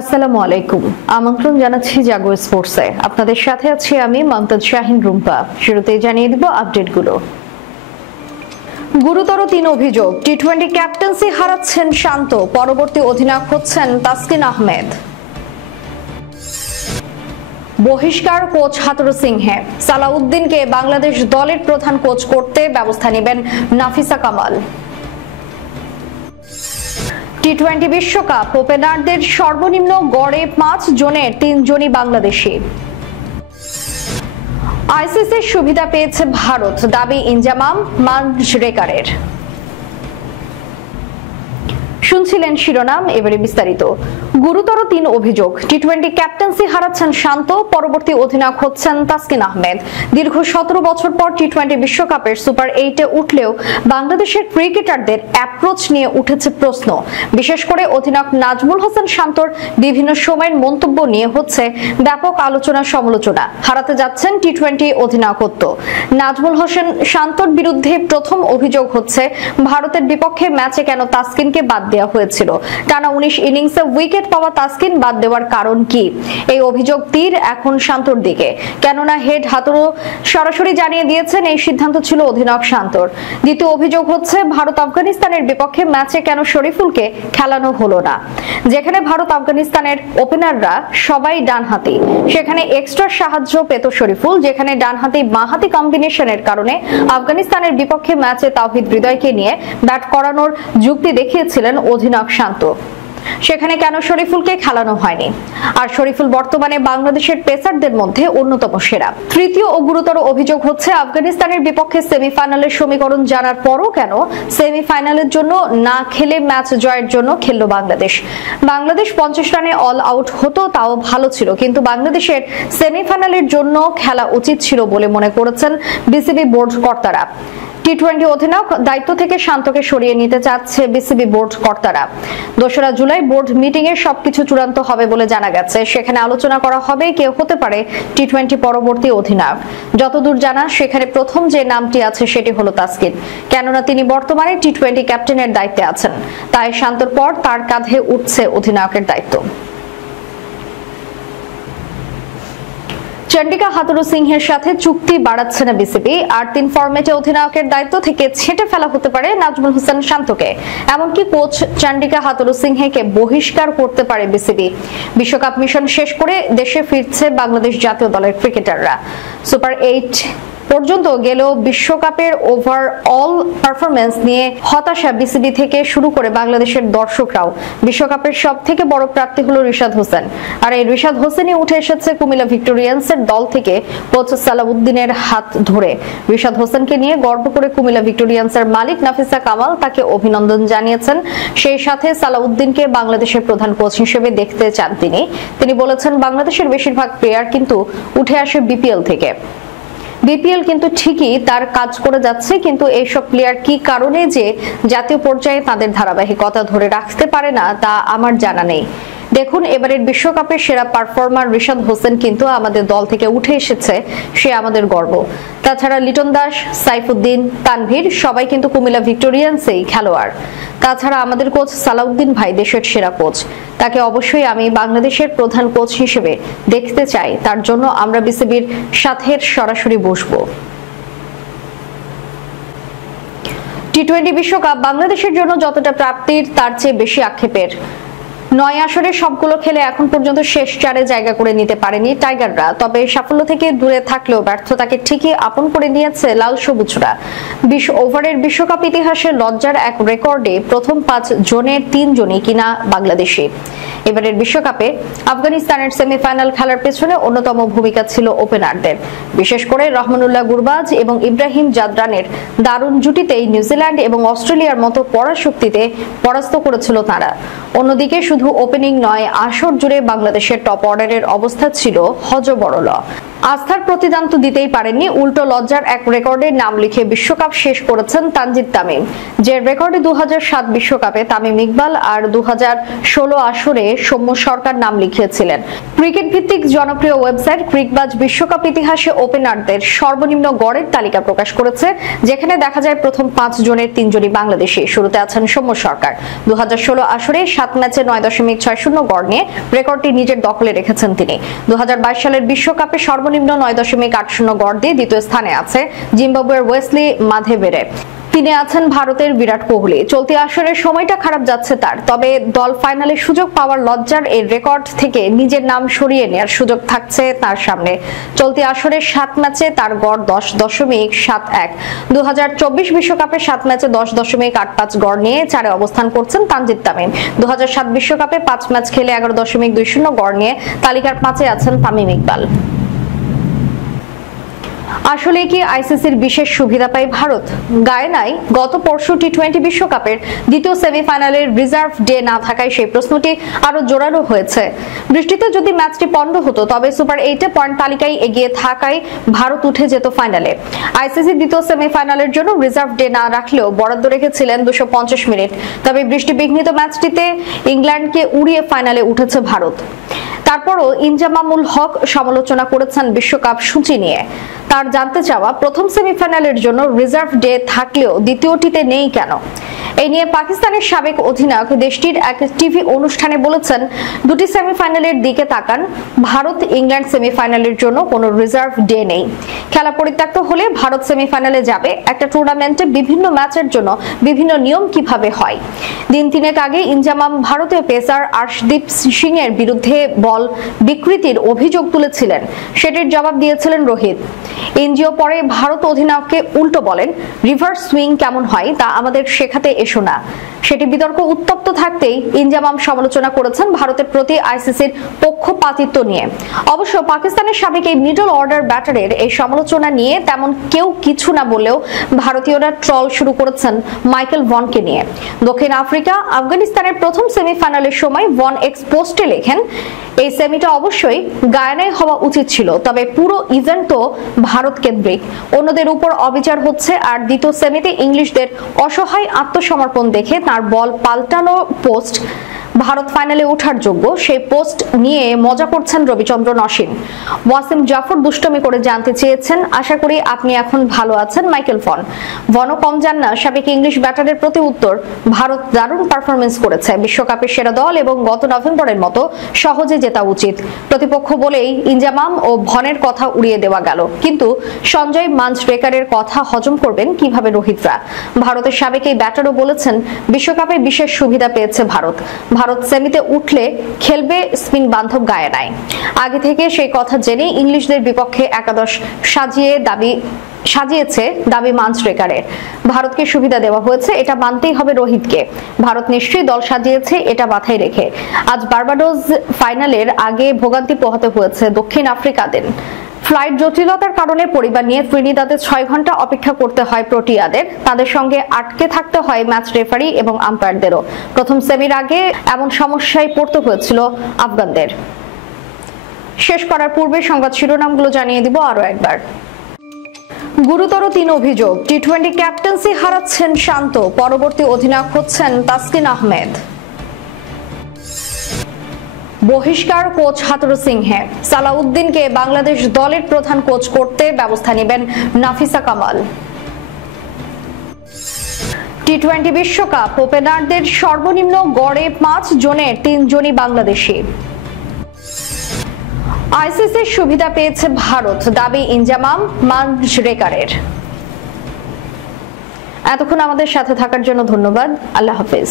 আসসালামু আলাইকুম। আমন্ত্রণ জানাচ্ছি জাগো স্পোর্টসে। আপনাদের সাথে আছি আমি মুমতাজ শাহিন রুম্পা। শুরুতেই জানিয়ে দিব আপডেটগুলো। গুরুতর 3 অভিযোগ। টি-20 ক্যাপ্টেন্সি হারাচ্ছেন শান্ত, পরবর্তী অধিনায়ক হচ্ছেন তাসকিন আহমেদ। বহিষ্কার কোচ হাতুরু সিংহে, সালাউদ্দিনকে বাংলাদেশ দলের প্রধান কোচ করতে ব্যবস্থা নেবেন নাফিসা কামাল। টি-20 বিশ্বকাপ ওপেনারদের সর্বনিম্ন গড়ে 5 জনের 3 জনই বাংলাদেশি। আইসিসির সুবিধা পেয়েছে ভারত, দাবি ইনজামাম মানজরেকারের। শুনছিলেন শিরোনাম, এবারে বিস্তারিত। গুরুতর 3 অভিযোগ। টি-20 ক্যাপ্টেন্সি হারাচ্ছেন শান্ত, পরবর্তী অধিনায়ক হচ্ছেন তাসকিন আহমেদ। দীর্ঘ 17 বছর পর টি-20 বিশ্বকাপের সুপার 8-এ উঠলেও বাংলাদেশের ক্রিকেটারদের অ্যাপ্রোচ নিয়ে উঠেছে প্রশ্ন। বিশেষ করে অধিনায়ক নাজমুল হোসেন শান্তর বিভিন্ন সময়ের মন্তব্য নিয়ে হচ্ছে ব্যাপক আলোচনা সমালোচনা। হারাতে যাচ্ছেন টি-20 অধিনায়কত্ব। নাজমুল হোসেন শান্তর বিরুদ্ধে প্রথম অভিযোগ হচ্ছে ভারতের বিপক্ষে ম্যাচে কেন তাসকিনকে বাদ দেওয়া হয়েছিল। টানা 19 ইনিংসে উইকেট পাওয়া তাসকিন বাদ দেওয়ার কারণ কি? এই অভিযোগ তীর এখন শান্তর দিকে, কেননা হেড হাতুরু সরাসরি জানিয়ে দিয়েছেন এই সিদ্ধান্ত ছিল অধিনায়ক শান্তর। দ্বিতীয় অভিযোগ হচ্ছে ভারত আফগানিস্তানের বিপক্ষে ম্যাচে কেন শরীফুলকে খেলানো হলো না। যেখানে ভারত আফগানিস্তানের ওপেনাররা সবাই ডানহাতি, সেখানে এক্সট্রা সাহায্য পেত শরীফুল। যেখানে ডানহাতি বাঁহাতি কম্বিনেশনের কারণে আফগানিস্তানের বিপক্ষে ম্যাচে তাওহিদ হৃদয়কে নিয়ে ব্যাট করানোর যুক্তি দেখিয়েছিলেন অধিনায়ক শান্ত। সেখানে কেন শরীফুলকে খেলানো হয়নি? আর শরীফুল বর্তমানে বাংলাদেশের পেসারদের মধ্যে অন্যতম সেরা। তৃতীয় ও গুরুতর অভিযোগ হচ্ছে আফগানিস্তানের বিপক্ষে সেমিফাইনালের সমীকরণ জানার পরও কেন সেমিফাইনালের জন্য না খেলে ম্যাচ জয়ের জন্য খেললো বাংলাদেশ। বাংলাদেশ 50 রানে অল আউট হতো, তাও ভালো ছিল, কিন্তু বাংলাদেশের সেমিফাইনালের জন্য খেলা উচিত ছিল বলে মনে করেছেন বিসিবি বোর্ড কর্তারা। টি-20 অধিনায়ক দায়িত্ব থেকে শান্তকে সরিয়ে নিতে চাচ্ছে বিসিবি বোর্ড কর্তারা। 2রা জুলাই বোর্ড মিটিং এ সবকিছু চূড়ান্ত হবে বলে জানা গেছে। সেখানে আলোচনা করা হবে কে হতে পারে টি-20 পরবর্তী অধিনায়ক। যতদূর জানা, সেখানে প্রথম যে নামটি আছে সেটি হলো তাসকিন, কেননা তিনি বর্তমানে টি-20 ক্যাপ্টেনের দায়িত্বে আছেন। তাই শান্তর পর তার কাঁধে উঠছে অধিনায়কের দায়িত্ব। চন্ডিকা হাতুরু সিংহের সাথে চুক্তি বাড়াচ্ছে না বিসিবি। আর 3 ফরম্যাটে অধিনায়কের দায়িত্ব থেকে ছেঁটে ফেলা হতে পারে নাজমুল হোসেন শান্তকে। এমনকি কোচ চন্ডিকা হাতুরু সিংহেকে বহিষ্কার করতে পারে বিসিবি। বিশ্বকাপ মিশন শেষ করে দেশে ফিরছে বাংলাদেশ জাতীয় দলের ক্রিকেটাররা। সুপার 8 পর্যন্ত গেলেও বিশ্বকাপের ওভারঅল পারফরম্যান্স নিয়ে হতাশা বিসিবি থেকে শুরু করে বাংলাদেশের দর্শকরাও। বিশ্বকাপের সব থেকে বড় প্রাপ্তি হলো রিশাদ হোসেন। আর এই রিশাদ হোসেনই উঠে এসেছে কুমিল্লা ভিক্টোরিয়ান্সের দল থেকে কোচ সালাউদ্দিনের হাত ধরে। রিশাদ হোসেনকে নিয়ে গর্ব করে কুমিল্লা ভিক্টোরিয়ান্সের মালিক নাফিসা কামাল তাকে অভিনন্দন জানিয়েছেন। সেই সাথে সালাউদ্দিনকে বাংলাদেশের প্রধান কোচ হিসেবে দেখতে চান তিনি বলেছেন, বাংলাদেশের বেশিরভাগ প্লেয়ার কিন্তু উঠে আসে বিপিএল থেকে। বিপিএল কিন্তু ঠিকই তার কাজ করে যাচ্ছে, কিন্তু এইসব প্লেয়ার কি কারণে যে জাতীয় পর্যায়ে তাদের ধারাবাহিকতা ধরে রাখতে পারে না তা আমার জানা নেই। দেখুন, এবারের বিশ্বকাপের সেরা পারফর্মার রিশাদ হোসেন কিন্তু আমাদের দল থেকে উঠে এসেছে, সে আমাদের গর্ব। তাছাড়া লিটন দাস, সাইফুদ্দিন, তানভীর সবাই কিন্তু কুমিল্লা ভিক্টোরিয়ান্সেই খেলোয়াড়। তাছাড়া আমাদের কোচ সালাউদ্দিন ভাই দেশের সেরা কোচ, তাকে অবশ্যই আমি বাংলাদেশের প্রধান কোচ হিসেবে দেখতে চাই। তার জন্য আমরা বিসিবির সাথে সরাসরি বসবো। টি-20 বিশ্বকাপ বাংলাদেশের জন্য যতটা প্রাপ্তির তার চেয়ে বেশি আক্ষেপের। 9 আসরে সবগুলো খেলে এখন পর্যন্ত শেষ 4-এ জায়গা করে নিতে পারেনি টাইগাররা। তবে সাফল্য থেকে দূরে থাকলেও ব্যর্থতাকে ঠিকই আপন করে নিয়েছে লাল সবুজরা। 20 ওভারের বিশ্বকাপ ইতিহাসে লজ্জার এক রেকর্ডে প্রথম 5 জনের 3 জনই কিনা বাংলাদেশি। এবারের বিশ্বকাপে আফগানিস্তানের সেমিফাইনাল খেলার পেছনে অন্যতম ভূমিকা ছিল ওপেনারদের, বিশেষ করে রহমানুল্লাহ গুরবাজ এবং ইব্রাহিম জাদরানের দারুণ জুটিতেই নিউজিল্যান্ড এবং অস্ট্রেলিয়ার মতো পরাশক্তিতে পরাস্ত করেছিল তারা। অন্যদিকে শুধু ওপেনিং নয়, আসর জুড়ে বাংলাদেশের টপ অর্ডারের অবস্থা ছিল হযবরল। আস্থার প্রতিদান তো দিতেই পারেননি, উল্টো লজ্জার এক রেকর্ডে নাম লিখে বিশ্বকাপ শেষ করেছেন তানজিদ তামিম। যে রেকর্ডে 2007 বিশ্বকাপে তামিম ইকবাল আর 2016 আসরে সৌম্য সরকার নাম লিখিয়েছিলেন। ক্রিকেট ভিত্তিক জনপ্রিয় ওয়েবসাইট ক্রিকবাজ বিশ্বকাপ ইতিহাসে ওপেনারদের সর্বনিম্ন গড়ের তালিকা প্রকাশ করেছে, যেখানে দেখা যায় প্রথম 5 জনের 3 জনই বাংলাদেশি। শুরুতে আছেন সৌম্য সরকার। 2016 আসরে 7 ম্যাচে 9.60 গড় নিয়ে রেকর্ডটি নিজের দখলে রেখেছেন তিনি। 2022 সালের বিশ্বকাপে সর্বনিম্ন 9.80 গড় দিয়ে দ্বিতীয় স্থানে আছে জিম্বাবুয়ের ওয়েসলি মাধেবেরে। তিনি আছেন ভারতের বিরাট কোহলি। চলতি আসরের সময়টা খারাপ যাচ্ছে তার, তবে দল ফাইনালে সুযোগ পাওয়ার লজ্জার এই রেকর্ড থেকে নিজের নাম সরিয়ে নেওয়ার সুযোগ থাকছে তার সামনে। চলতি আসরের 7 ম্যাচে তার গড় 10.71। 2024 বিশ্বকাপে 7 ম্যাচে 10.85 গড় নিয়ে 4 অবস্থান করছেন তানজিদ তামিম। 2007 বিশ্বকাপে 5 ম্যাচ খেলে 11.20 গড় নিয়ে তালিকার 5-এ আছেন তামিম ইকবাল। আসলে কি আইসিসির বিশেষ সুবিধা পায় ভারত? গায়ে নাই গত পরশু টি-20 বিশ্বকাপের দ্বিতীয় সেমিফাইনালের রিজার্ভ ডে না থাকায় সেই প্রশ্নটি আরো জোরালো হয়েছে। বৃষ্টিতে যদি ম্যাচটি পন্ড হতো তবে সুপার 8-এ পয়েন্ট তালিকায় এগিয়ে থাকায় ভারত উঠে যেত ফাইনালে। আইসিসি দ্বিতীয় সেমিফাইনালের জন্য রিজার্ভ ডে না রাখলেও বরাদ্দ রেখেছিলেন 250 মিনিট। তবে বৃষ্টি বিঘ্নিত ম্যাচটিতে ইংল্যান্ডকে উড়িয়ে ফাইনালে উঠেছে ভারত। তারপরও ইনজামামুল হক সমালোচনা করেছেন বিশ্বকাপ সূচি নিয়ে। তার জানতে চাওয়া, প্রথম সেমিফাইনালের জন্য রিজার্ভ ডে থাকলেও দ্বিতীয়টিতে নেই কেন? এই নিয়ে পাকিস্তানের সাবেক অধিনায়ক দেশটির এক টিভি অনুষ্ঠানে বলেছেন, দুটি সেমিফাইনালের দিকে তাকান, ভারত ইংল্যান্ড সেমিফাইনালের জন্য কোনো রিজার্ভ ডে নেই। খেলা পরিত্যক্ত হলে ভারত সেমিফাইনালে যাবে। একটা টুর্নামেন্টে বিভিন্ন ম্যাচের জন্য বিভিন্ন নিয়ম কিভাবে হয়? দিন 3 আগে ইনজামাম ভারতীয় পেসার আর্শদীপ সিং এর বিরুদ্ধে বল বিকৃতির অভিযোগ তুলেছিলেন। সেটির জবাব দিয়েছিলেন রোহিত। এনজিও পরে ভারত অধিনায়ককে উল্টো বলেন, রিভার্স সুইং কেমন হয় তা আমাদের শেখাতে এসো না। সেটি বিতর্ক উত্তপ্ত থাকতেই ইনজামাম সমালোচনা করেছেন ভারতের প্রতি আইসিসির পক্ষপাতিত্ব নিয়ে। অবশ্য পাকিস্তানের সাবেক এই মিডল অর্ডার ব্যাটারের এই সমালোচনা নিয়ে তেমন কেউ কিছু না বলেও ভারতীয়রা ট্রল শুরু করেছেন মাইকেল ভনকে নিয়ে। দক্ষিণ আফ্রিকা আফগানিস্তানের প্রথম সেমিফাইনালের সময় ভন এক্স পোস্টে লেখেন, এই সেমিটা অবশ্যই গায়ানায় হওয়া উচিত ছিল, তবে পুরো ইভেন্ট তো ভারত কেন্দ্রিক। অন্যদের উপর অবিচার হচ্ছে। আর দ্বিতীয় সেমিতে ইংলিশদের অসহায় আত্মসমর্পণ দেখে তার বল পাল্টানো পোস্ট ভারত ফাইনালে ওঠার যোগ্য, সেই পোস্ট নিয়ে মজা করছেন রবিচন্দ্রন অশ্বিন। ওয়াসিম জাফর দুষ্টমি করে জানতে চেয়েছেন, আশা করি আপনি এখন ভালো আছেন মাইকেল ভন। ভনও কম যান না সাবেক ইংলিশ ব্যাটারের প্রতি উত্তর, ভারত দারুণ পারফরমেন্স করেছে, বিশ্বকাপের সেরা দল এবং গত নভেম্বরের মতো সহজে জেতা উচিত। প্রতিপক্ষ বলেই ইনজামাম ও ভনের কথা উড়িয়ে দেওয়া গেল, কিন্তু সঞ্জয় মাঞ্জরেকারের কথা হজম করবেন কিভাবে রোহিতরা? ভারতের সাবেক এই ব্যাটারও বলেছেন, বিশ্বকাপে বিশেষ সুবিধা পেয়েছে ভারত। ভারত সেমিতে উঠলে খেলবে স্পিন বান্ধব গায়ানায়। আগে থেকে সেই কথা জেনেই ইংলিশদের বিপক্ষে একাদশ সাজিয়েছে দাবি মাঞ্জরেকারের। ভারতকে সুবিধা দেওয়া হয়েছে, এটা মানতেই হবে রোহিতকে। ভারত নিশ্চয়ই দল সাজিয়েছে, এটা মাথায় রেখে। আজ বার্বাডোস ফাইনালের আগে ভোগান্তি পোহাতে হয়েছে দক্ষিণ আফ্রিকাদের। ফ্লাইট জটিলতার কারণে পরিবার নিয়ে ত্রিনিদাদে 6 ঘন্টা অপেক্ষা করতে হয় প্রোটিয়াদের। তাদের সঙ্গে আটকে থাকতে হয় ম্যাচ রেফারি এবং আম্পায়ারদেরও। প্রথম সেমির আগে এমন সমস্যায় পড়তে হয়েছিল আফগানদের। শেষ করার পূর্বে সংবাদ শিরোনামগুলো জানিয়ে দিব আরো একবার। গুরুতর 3 অভিযোগ, টি-20 ক্যাপ্টেন্সি হারাচ্ছেন শান্ত, পরবর্তী অধিনায়ক হচ্ছেন তাসকিন আহমেদ। বহিষ্কার কোচ হাতুরু সিংহে, সালাউদ্দিনকে বাংলাদেশ দলের প্রধান কোচ করতে ব্যবস্থা নেবেন নাফিসা কামাল। টি-20 বিশ্বকাপ ওপেনারদের সর্বনিম্ন গড়ে 5 জনের 3 জনই বাংলাদেশি। আইসিসির সুবিধা পেয়েছে ভারত, দাবি ইনজামাম মাঞ্জরেকারের। এতক্ষণ আমাদের সাথে থাকার জন্য ধন্যবাদ। আল্লাহ হাফেজ।